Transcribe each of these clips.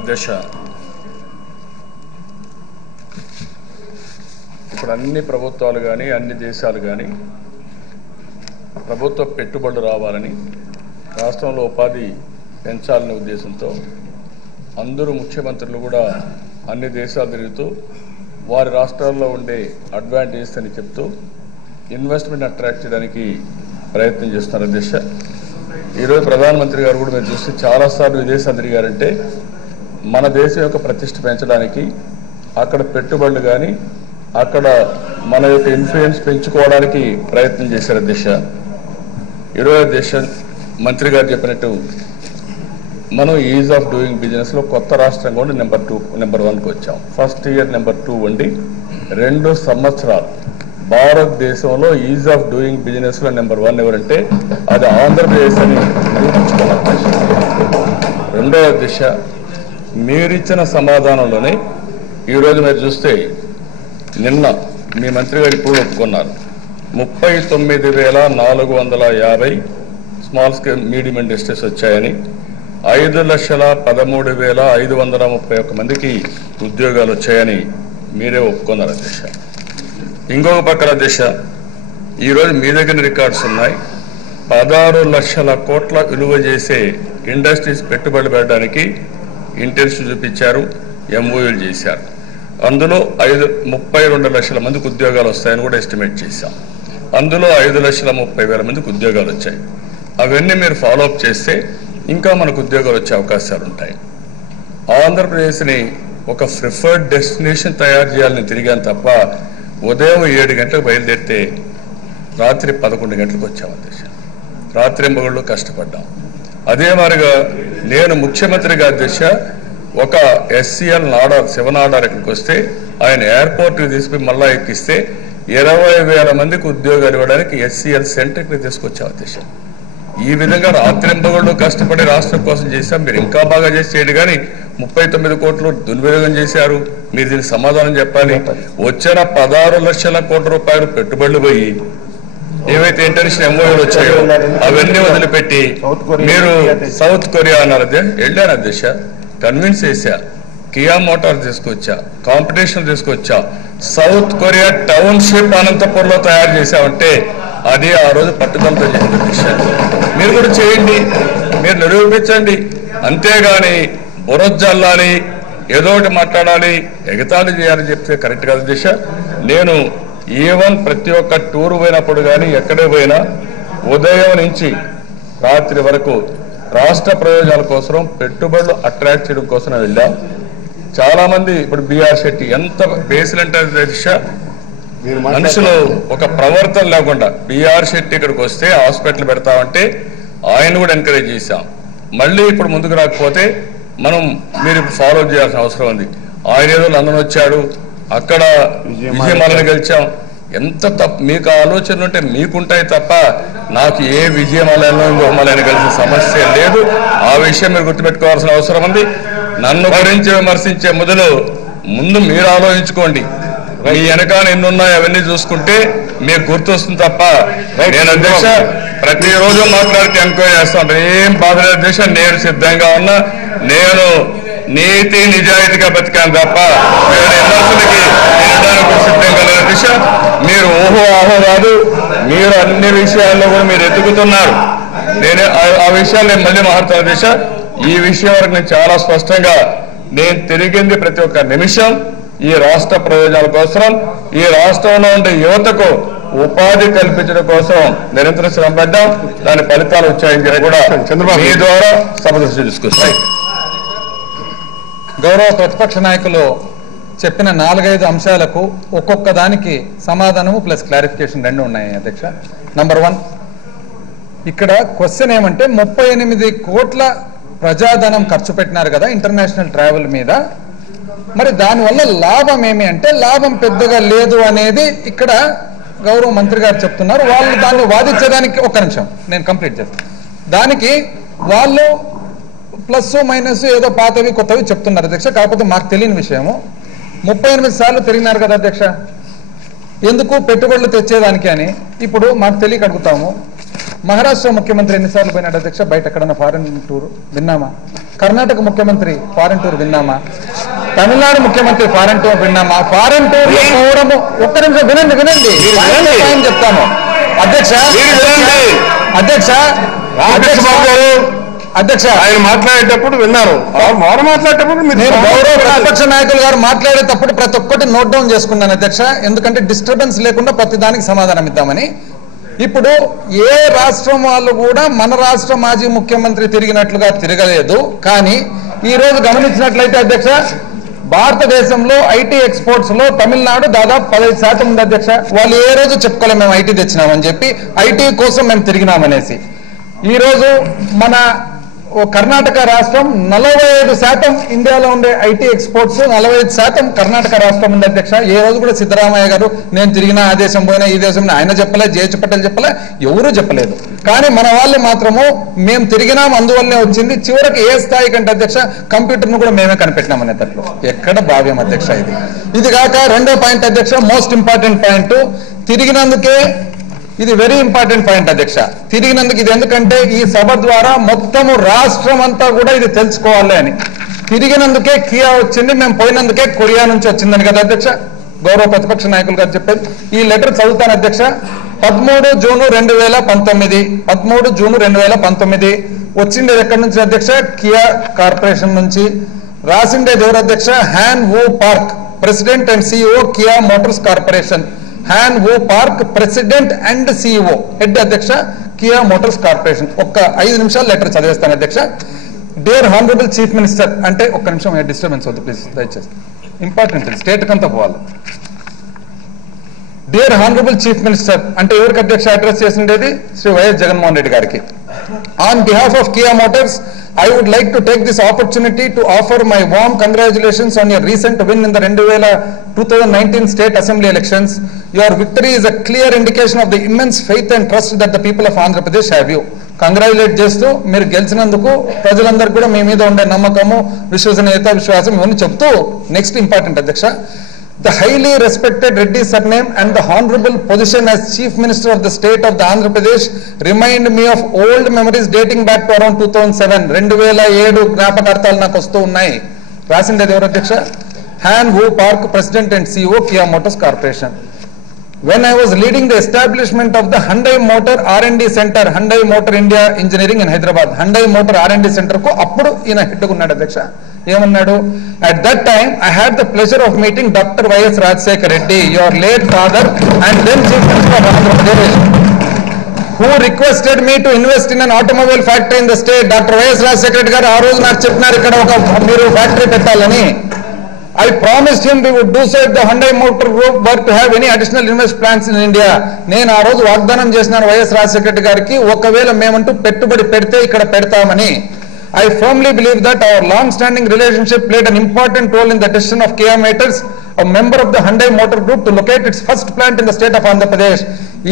అధ్యక్ష, ఇప్పుడు అన్ని ప్రభుత్వాలు కానీ అన్ని దేశాలు కానీ ప్రభుత్వ పెట్టుబడులు రావాలని రాష్ట్రంలో ఉపాధి పెంచాలనే ఉద్దేశంతో అందరూ ముఖ్యమంత్రులు కూడా అన్ని దేశాలు తిరుగుతూ వారి రాష్ట్రాల్లో ఉండే అడ్వాంటేజెస్ అని చెప్తూ ఇన్వెస్ట్మెంట్ అట్రాక్ట్ చేయడానికి ప్రయత్నం చేస్తున్నారు అధ్యక్ష. ఈరోజు ప్రధానమంత్రి గారు కూడా మీరు చూస్తే చాలాసార్లు విదేశాలు తిరిగారంటే మన దేశం యొక్క ప్రతిష్ట పెంచడానికి, అక్కడ పెట్టుబడులు కానీ అక్కడ మన యొక్క ఇన్ఫ్లుయెన్స్ పెంచుకోవడానికి ప్రయత్నం చేశారు అధ్యక్ష. ఈరోజు అధ్యక్ష మంత్రి గారు చెప్పినట్టు మనం ఈజ్ ఆఫ్ డూయింగ్ బిజినెస్లో కొత్త రాష్ట్రం కూడా నెంబర్ 1కి వచ్చాం. ఫస్ట్ ఇయర్ నెంబర్ 2 ఉండి 2 సంవత్సరాలు భారతదేశంలో ఈజ్ ఆఫ్ డూయింగ్ బిజినెస్లో నెంబర్ 1 ఎవరంటే అది ఆంధ్రప్రదేశ్ అని నిరూపించుకోవాలి. రెండవ దిశ మీరిచ్చిన సమాధానంలోనే ఈరోజు మీరు చూస్తే నిన్న మీ మంత్రి గారు ఇప్పుడు ఒప్పుకున్నారు 39,450 స్మాల్ స్కేల్ మీడియం ఇండస్ట్రీస్ వచ్చాయని, 5,13,531 మందికి ఉద్యోగాలు వచ్చాయని మీరే ఒప్పుకున్నారు అధ్యక్ష. ఇంకొక పక్కన అధ్యక్ష, ఈరోజు మీ దగ్గర రికార్డ్స్ ఉన్నాయి. 16 లక్షల కోట్ల విలువ చేసే ఇండస్ట్రీస్ పెట్టుబడులు పెట్టడానికి ఇంటెన్షన్ చూపించారు, ఎంఓయూలు చేశారు. అందులో 32 లక్షల మందికి ఉద్యోగాలు వస్తాయని కూడా ఎస్టిమేట్ చేశాం. అందులో 5,30,000 మందికి ఉద్యోగాలు వచ్చాయి. అవన్నీ మీరు ఫాలోఅప్ చేస్తే ఇంకా మనకు ఉద్యోగాలు వచ్చే అవకాశాలు ఉంటాయి. ఆంధ్రప్రదేశ్ని ఒక ప్రిఫర్డ్ డెస్టినేషన్ తయారు చేయాలని తిరిగాను తప్ప ఉదయం 7 గంటలకు బయలుదేరితే రాత్రి 11 గంటలకు వచ్చాము అధ్యక్ష. రాత్రింబగళ్ళు కష్టపడ్డాం. అదే మాదిరిగా నేను ముఖ్యమంత్రిగా అధ్యక్ష ఒక SCL శివన్ ఆర్డర్ ఇక్కడికి వస్తే ఆయన ఎయిర్పోర్ట్కి తీసుకుని మళ్ళా ఎక్కిస్తే 20,000 మందికి ఉద్యోగాలు ఇవ్వడానికి SCL సెంటర్కి తీసుకొచ్చాం అధ్యక్ష. ఈ విధంగా రాత్రింబగళ్ళు కష్టపడి రాష్ట్రం కోసం చేశాం. మీరు ఇంకా బాగా చేసి చేయండి, కానీ 39 కోట్లు దుర్వినియోగం చేశారు. మీరు దీనికి సమాధానం చెప్పాలి. వచ్చిన 16 లక్షల కోట్ల రూపాయలు పెట్టుబడులు పోయి ఏవైతే ఇంటర్నేషనల్ ఎంఓయూలు వచ్చాయో అవన్నీ వదిలిపెట్టి మీరు సౌత్ కొరియా అన్నారు అధ్యక్ష. వెళ్ళాను అధ్యక్ష, కన్విన్స్ చేశా, కియా మోటార్ తీసుకొచ్చా, కాంపిటీషన్ తీసుకొచ్చా, సౌత్ కొరియా టౌన్షిప్ అనంతపూర్లో తయారు చేశామంటే అది ఆ రోజు పట్టుదలతో చేసిన విషయం. మీరు కూడా చేయండి, మీరు నిరూపించండి. అంతేగాని బురజల్లాలి, ఏదో ఒకటి మాట్లాడాలి, ఎగతాళి చేయాలని చెప్తే కరెక్ట్ కాదు దిశ. నేను ఈవెన్ ప్రతి ఒక్క టూర్ పోయినప్పుడు కానీ ఎక్కడే పోయినా ఉదయం నుంచి రాత్రి వరకు రాష్ట్ర ప్రయోజనాల కోసం పెట్టుబడులు అట్రాక్ట్ చేయడం కోసం వెళ్ళాం. చాలా మంది ఇప్పుడు బిఆర్ శెట్టి ఎంత బేసిల్ అంటే దిశ మనుషులు ఒక ప్రవర్తన లేకుండా బిఆర్ శెట్టి ఇక్కడికి వస్తే హాస్పిటల్ పెడతామంటే ఆయన కూడా ఎంకరేజ్ చేశాం. మళ్ళీ ఇప్పుడు ముందుకు రాకపోతే మనం మీరు ఫాలో చేయాల్సిన అవసరం ఉంది. ఆయన ఏదో లండన్ వచ్చాడు, అక్కడ విజయమాలని గెలిచాం. ఎంత తప్ప మీకు ఆలోచన ఉంటే మీకుంటాయి తప్ప నాకు ఏ విజయమాలను ఇంకోమాలని కలిసిన సమస్య లేదు. ఆ విషయం మీరు గుర్తుపెట్టుకోవాల్సిన అవసరం ఉంది. నన్ను గురించి విమర్శించే ముందు మీరు ఆలోచించుకోండి. మీ వెనకాల ఎన్నున్నాయి అవన్నీ చూసుకుంటే మీకు గుర్తొస్తుంది తప్ప నేను అధ్యక్ష ప్రతిరోజు మాట్లాడితే ఎంక్వైరీ చేస్తా ఉంటాను. ఏం బాధ లేదు అధ్యక్ష, నేను సిద్ధంగా ఉన్నా. నేను నీతి నిజాయితీగా బతికాను తప్ప విమర్శలకి సిద్ధంగా లేదు అధ్యక్ష. మీరు ఆహో కాదు, మీరు అన్ని విషయాల్లో కూడా మీరు ఎదుగుతున్నారు. నేను ఆ విషయాలు నేను మళ్ళీ మాట్లాడతాను అధ్యక్ష. ఈ విషయం వరకు నేను చాలా స్పష్టంగా నేను తిరిగింది ప్రతి ఒక్క నిమిషం ఈ రాష్ట్ర ప్రయోజనాల కోసం, ఈ రాష్ట్రంలో ఉండే యువతకు ఉపాధి కల్పించడం కోసం నిరంతరం శ్రమ పడ్డాం. దాని ఫలితాలు వచ్చాయని చెప్పి కూడా చంద్రబాబు మీ ద్వారా సభ దృష్టి తీసుకొస్తాయి. గౌరవ ప్రతిపక్ష నాయకులు చెప్పిన 4-5 అంశాలకు ఒక్కొక్క దానికి సమాధానము ప్లస్ క్లారిఫికేషన్ 2 ఉన్నాయి అధ్యక్ష. నంబర్ 1, ఇక్కడ క్వశ్చన్ ఏమంటే 38 కోట్ల ప్రజాధనం ఖర్చు పెట్టినారు కదా ఇంటర్నేషనల్ ట్రావెల్ మీద, మరి దానివల్ల లాభం ఏమి అంటే లాభం పెద్దగా లేదు అనేది ఇక్కడ గౌరవ మంత్రి గారు చెప్తున్నారు. వాళ్ళు దాన్ని వాదించడానికి ఒక్క నిమిషం నేను కంప్లీట్ చేస్తాను. దానికి వాళ్ళు ప్లస్ మైనస్ ఏదో పాతవి కొత్తవి చెప్తున్నారు అధ్యక్ష. కాకపోతే మాకు తెలియని విషయము 38 సార్లు తిరిగినారు కదా అధ్యక్ష, ఎందుకు పెట్టుబడులు తెచ్చేదానికి అని. ఇప్పుడు మాకు తెలియక అడుగుతాము, మహారాష్ట్ర ముఖ్యమంత్రి ఎన్నిసార్లు పోయినాడు అధ్యక్ష బయట ఎక్కడన్నా ఫారెన్ టూర్ విన్నామా? కర్ణాటక ముఖ్యమంత్రి ఫారెన్ టూర్ విన్నామా? తమిళనాడు ముఖ్యమంత్రి ఫారెన్ టూర్ విన్నామా? ఫారెన్ టూర్ పోవడము ఒక్క నిమిషం వినండి చెప్తాను అధ్యక్ష అధ్యక్ష ఆయన మాట్లాడేటప్పుడు విన్నారు, మాట్లాడేటప్పుడు నేను గౌరవ ప్రతిపక్ష నాయకులు గారు మాట్లాడేటప్పుడు ప్రతి ఒక్కటి నోట్ డౌన్ చేసుకున్నాను అధ్యక్ష, ఎందుకంటే డిస్టర్బెన్స్ లేకుండా ప్రతి దానికి సమాధానం ఇద్దామని. ఇప్పుడు ఏ రాష్ట్రం వాళ్ళు కూడా మన రాష్ట్ర మాజీ ముఖ్యమంత్రి తిరిగినట్లుగా తిరగలేదు. కానీ ఈ రోజు గమనించినట్లయితే అధ్యక్ష, భారతదేశంలో ఐటీ ఎక్స్పోర్ట్స్ లో తమిళనాడు దాదాపు 15% ఉంది అధ్యక్ష. వాళ్ళు ఏ రోజు చెప్పుకోలేము మేము ఐటీ తెచ్చినామని చెప్పి, ఐటీ కోసం మేము తిరిగినామనేసి. ఈ రోజు మన కర్ణాటక రాష్ట్రం 45% ఇండియాలో ఉండే ఐటీ ఎక్స్పోర్ట్స్ 45% కర్ణాటక రాష్ట్రం ఉంది అధ్యక్ష. ఏ రోజు కూడా సిద్ధరామయ్య గారు నేను తిరిగినా ఆ దేశం పోయినా ఈ దేశం ఆయన చెప్పలేదు, జేహెచ్ పటేల్ చెప్పలే, ఎవరూ చెప్పలేదు. కానీ మన వాళ్ళు మాత్రము మేము తిరిగినాం అందువల్లనే వచ్చింది. చివరికి ఏ స్థాయి కంటే అధ్యక్ష కంప్యూటర్ను కూడా మేమే కనిపెట్టినాం అనేటట్లు ఎక్కడ భావ్యం అధ్యక్ష ఇది కాక రెండో పాయింట్ అధ్యక్ష, మోస్ట్ ఇంపార్టెంట్ పాయింట్, తిరిగినందుకే ఇది వెరీ ఇంపార్టెంట్ పాయింట్ అధ్యక్ష. తిరిగినందుకు ఇది ఎందుకంటే ఈ సభ ద్వారా మొత్తము రాష్ట్రం అంతా కూడా ఇది తెలుసుకోవాలి అని. తిరిగినందుకే కియా వచ్చింది, మేము పోయినందుకే కొరియా నుంచి వచ్చిందని కదా అధ్యక్ష గౌరవ ప్రతిపక్ష నాయకులు గారు చెప్పేది. ఈ లెటర్ చదువుతాను అధ్యక్ష. 13 జూన్ 2019 వచ్చిండేది ఎక్కడి నుంచి అధ్యక్ష? కియా కార్పొరేషన్ నుంచి. రాసిండేది ఎవరు అధ్యక్ష? Han Woo Park, president and CEO Kia Motors Corporation. Han Woo Park, president and CEO, head అధ్యక్ష కియా మోటార్స్ కార్పొరేషన్. ఒక్క 5 నిమిషాలు లెటర్ చదివేస్తాను అధ్యక్ష. డియర్ హానరబుల్ చీఫ్ మినిస్టర్, అంటే ఒక్క నిమిషం డిస్టర్బెన్స్ వద్దు ప్లీజ్ దయచేసి, ఇంపార్టెంట్ స్టేట్ కంతా పోవాలి. డియర్ హానరబుల్ చీఫ్ మినిస్టర్ అంటే ఎవరికి అధ్యక్ష అడ్రస్ చేసిండేది? శ్రీ వైఎస్ జగన్మోహన్ రెడ్డి గారికి. On behalf of Kia Motors I would like to take this opportunity to offer my warm congratulations on your recent win in the 2019 State Assembly elections. Your victory is a clear indication of the immense faith and trust that the people of Andhra Pradesh have you. Congratulate చేస్తూ మీరు గెలిచినందుకు ప్రజలందరూ కూడా మీ మీద ఉండే నమ్మకము, విశ్వసనీయత, విశ్వాసం ఇవన్నీ చెప్తూ నెక్స్ట్ ఇంపార్టెంట్ అధ్యక్ష, the highly respected Reddy surname and the honorable position as Chief Minister of the state of the Andhra Pradesh remind me of old memories dating back to around 2007. 2007 జ్ఞాపకార్థాలు నాకు వస్తూ ఉన్నాయి. రాసిండేది ఎవరు అధ్యక్ష? Han Woo Park, president and CEO Kia Motors Corporation. When I was leading the establishment of the Hyundai Motor R&D Center, Hyundai Motor India Engineering in Hyderabad, Hyundai Motor R&D Center ku appudu ఈయన head ఉన్నాడు అధ్యక్ష. ఏమన్నాడు? At that time I had the pleasure of meeting Dr. Y.S. Rajshekhar Reddy, your late father and then Chief Minister of Andhra Pradesh, who requested me to invest in an automobile factory in the state. Dr. Y.S. Rajshekhar Reddy garu aa roju naaku cheppinaru ikkada oka meeru factory pettalani. I promised him we would do so if the Hyundai Motor Group were to have any additional invest plans in India. నేను ఆ రోజు వాగ్దానం చేసినాను YS Rajasekhara Reddy గారికి, ఒకవేళ మేమంటూ పెట్టుబడి పెడితే ఇక్కడ పెడతామని. I firmly believe that our long-standing relationship played an important role in the decision of Kia Motors, a member of the Hyundai Motor Group, to locate its first plant in the state of Andhra Pradesh.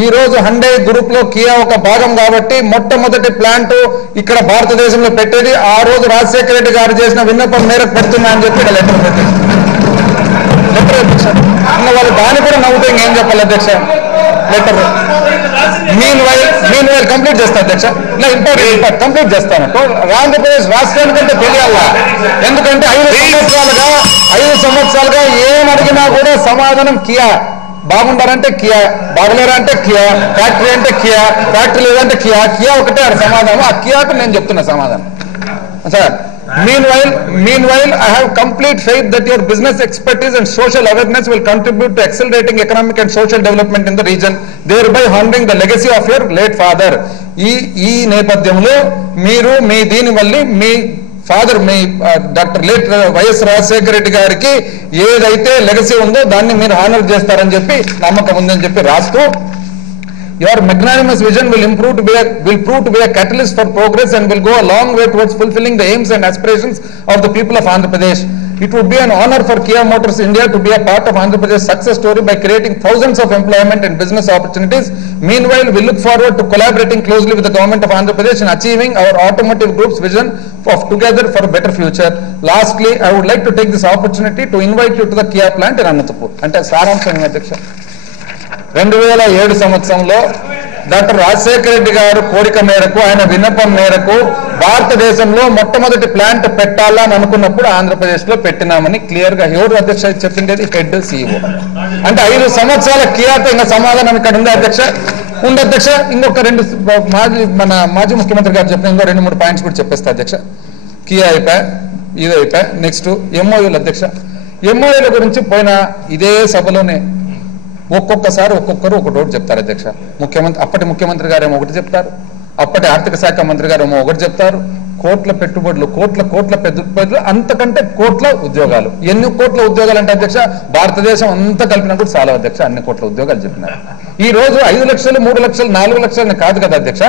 ఈ రోజు హండై group లో Kia ఒక భాగం కాబట్టి మొట్టమొదటి plant ఇక్కడ భారతదేశంలో పెట్టేది ఆ రోజు రాజశేఖర రెడ్డి గారు చేసిన విన్నపం మేరకు పెడుతున్నా అని చెప్పి లెటర్ పెట్టారు. అధ్యక్ష వాళ్ళు దాన్ని కూడా నవ్వుతూ ఇంకేం చెప్పాలి అధ్యక్ష? లెటర్ మీన్ వైల్ కంప్లీట్ చేస్తా అధ్యక్ష, ఇంపార్టెంట్ కంప్లీట్ చేస్తాను. ఆంధ్రప్రదేశ్ రాష్ట్రానికంటే తెలియాలా, ఎందుకంటే 5 సంవత్సరాలుగా ఏం అడిగినా కూడా సమాధానం కియా. బాగుండారంటే కియా, బాగలేరా అంటే కియా, ఫ్యాక్టరీ అంటే కియా, ఫ్యాక్టరీ లేదంటే కియా, కియా ఒకటే సమాధానం. ఆ కియాకు నేను చెప్తున్నా సమాధానం sir. Meanwhile, I have complete faith that your business expertise and social awareness will contribute to accelerating economic and social development in the region, thereby honoring the legacy of your late father. ఈ నేపథ్యంలో మీరు మీ దీని వల్ల మీ father మీ doctor late YS Rajasekhara Reddy గారికి ఏదైతే లెగసీ ఉందో దాన్ని మీరు హానర్ చేస్తారని చెప్పి నమ్మకం ఉందని చెప్పి రాస్తూ, your magnanimous vision will prove to be a catalyst for progress and will go a long way towards fulfilling the aims and aspirations of the people of Andhra Pradesh. It would be an honor for Kia Motors India to be a part of Andhra Pradesh's success story by creating thousands of employment and business opportunities. Meanwhile, we look forward to collaborating closely with the government of Andhra Pradesh in achieving our automotive group's vision of together for a better future. Lastly, I would like to take this opportunity to invite you to the Kia plant in Anantapur. అంటే సారాంశం అధ్యక్ష, 2007 సంవత్సరంలో doctor Rajasekhara Reddy గారు కోరిక మేరకు, ఆయన విన్నపం మేరకు భారతదేశంలో మొట్టమొదటి ప్లాంట్ పెట్టాలని అనుకున్నప్పుడు ఆంధ్రప్రదేశ్ లో పెట్టినామని క్లియర్ గా ఎవరు అధ్యక్ష చెప్పిండేది? Head CEO. అంటే 5 సంవత్సరాల కియాత ఇంకా సమాధానం ఇక్కడ ఉంది అధ్యక్ష. ఉంది అధ్యక్ష. ఇంకొక 2 మన మాజీ ముఖ్యమంత్రి గారు చెప్పిన ఇంకో 2-3 పాయింట్స్ కూడా చెప్పేస్తా అధ్యక్ష. కియా అయిపోయా, ఇది అయిపోయా. నెక్స్ట్ ఎంఓయూలు అధ్యక్ష. ఎంఓయూల గురించి పోయిన ఇదే సభలోనే ఒక్కొక్కసారి ఒక్కొక్కరు ఒకటి చెప్తారు అధ్యక్ష. అప్పటి ముఖ్యమంత్రి గారేమో ఒకటి చెప్తారు, అప్పటి ఆర్థిక శాఖ మంత్రి గారేమో ఒకటి చెప్తారు. కోట్ల పెట్టుబడులు, కోట్ల పెట్టుబడులు, అంతకంటే కోట్ల ఉద్యోగాలు. ఎన్ని కోట్ల ఉద్యోగాలు అంటే అధ్యక్ష భారతదేశం అంతా కలిపినా కూడా చాలా అధ్యక్ష, అన్ని కోట్ల ఉద్యోగాలు చెప్పినారు. ఈ రోజు 5 లక్షలు, 3 లక్షలు, 4 లక్షలు కాదు కదా అధ్యక్ష.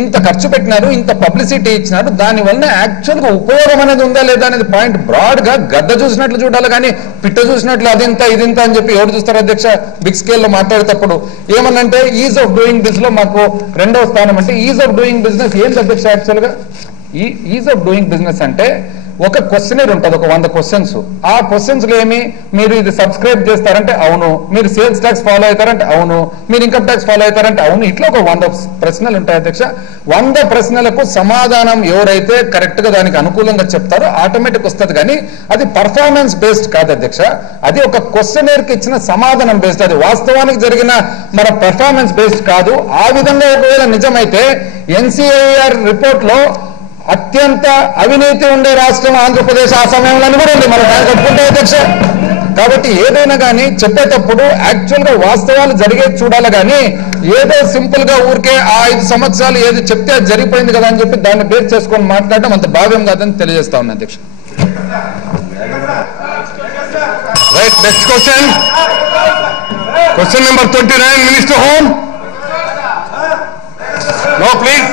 ఇంత ఖర్చు పెట్టినారు, ఇంత పబ్లిసిటీ ఇచ్చినారు. దానివల్ల యాక్చువల్ గా ఉపయోగం అనేది ఉందా లేదా అనేది పాయింట్ బ్రాడ్ గా గద్ద చూసినట్లు చూడాలి, కానీ పిట్ట చూసినట్లు అదింత ఇదింత అని చెప్పి ఎవరు చూస్తారు అధ్యక్ష? బిగ్ స్కేల్ లో మాట్లాడేటప్పుడు ఏమనంటే ఈజ్ ఆఫ్ డూయింగ్ బిజినెస్ లో మాకు 2వ స్థానం. అంటే ఈజ్ ఆఫ్ డూయింగ్ బిజినెస్ ఏంటి అధ్యక్ష? యాక్చువల్ గా ఈ ఈజ్ ఆఫ్ డూయింగ్ బిజినెస్ అంటే ఒక క్వశ్చనర్ ఉంటుంది, ఒక 100 క్వశ్చన్స్. ఆ క్వశ్చన్స్ లో ఏమి, మీరు ఇది సబ్స్క్రైబ్ చేస్తారంటే అవును, మీరు సేల్స్ ట్యాక్స్ ఫాలో అవుతారంటే అవును, మీరు ఇన్కమ్ ట్యాక్స్ ఫాలో అవుతారంటే అవును. ఇట్లా ఒక 100 ప్రశ్నలు ఉంటాయి అధ్యక్ష. 100 ప్రశ్నలకు సమాధానం ఎవరైతే కరెక్ట్ గా దానికి అనుకూలంగా చెప్తారో ఆటోమేటిక్ వస్తుంది. కానీ అది పర్ఫార్మెన్స్ బేస్డ్ కాదు అధ్యక్ష. అది ఒక క్వశ్చనర్ కి ఇచ్చిన సమాధానం బేస్డ్. అది వాస్తవానికి జరిగిన మన పర్ఫార్మెన్స్ బేస్డ్ కాదు. ఆ విధంగా ఒకవేళ నిజమైతే ఎన్సిఐఆర్ రిపోర్ట్ లో అత్యంత అవినీతి ఉండే రాష్ట్రం ఆంధ్రప్రదేశ్ ఆ సమయంలో కూడా ఉంది, మనం దాన్ని కట్టుకుంటే అధ్యక్ష. కాబట్టి ఏదైనా కానీ చెప్పేటప్పుడు యాక్చువల్ గా వాస్తవాలు జరిగేది చూడాలి, కానీ ఏదో సింపుల్ గా ఊరికే ఆ 5 సంవత్సరాలు ఏది చెప్తే అది జరిగిపోయింది కదా అని చెప్పి దాన్ని బేస్ చేసుకొని మాట్లాడడం అంత భావ్యం కాదని తెలియజేస్తా ఉన్నా అధ్యక్ష. Right, next question number 29, minister home. No please.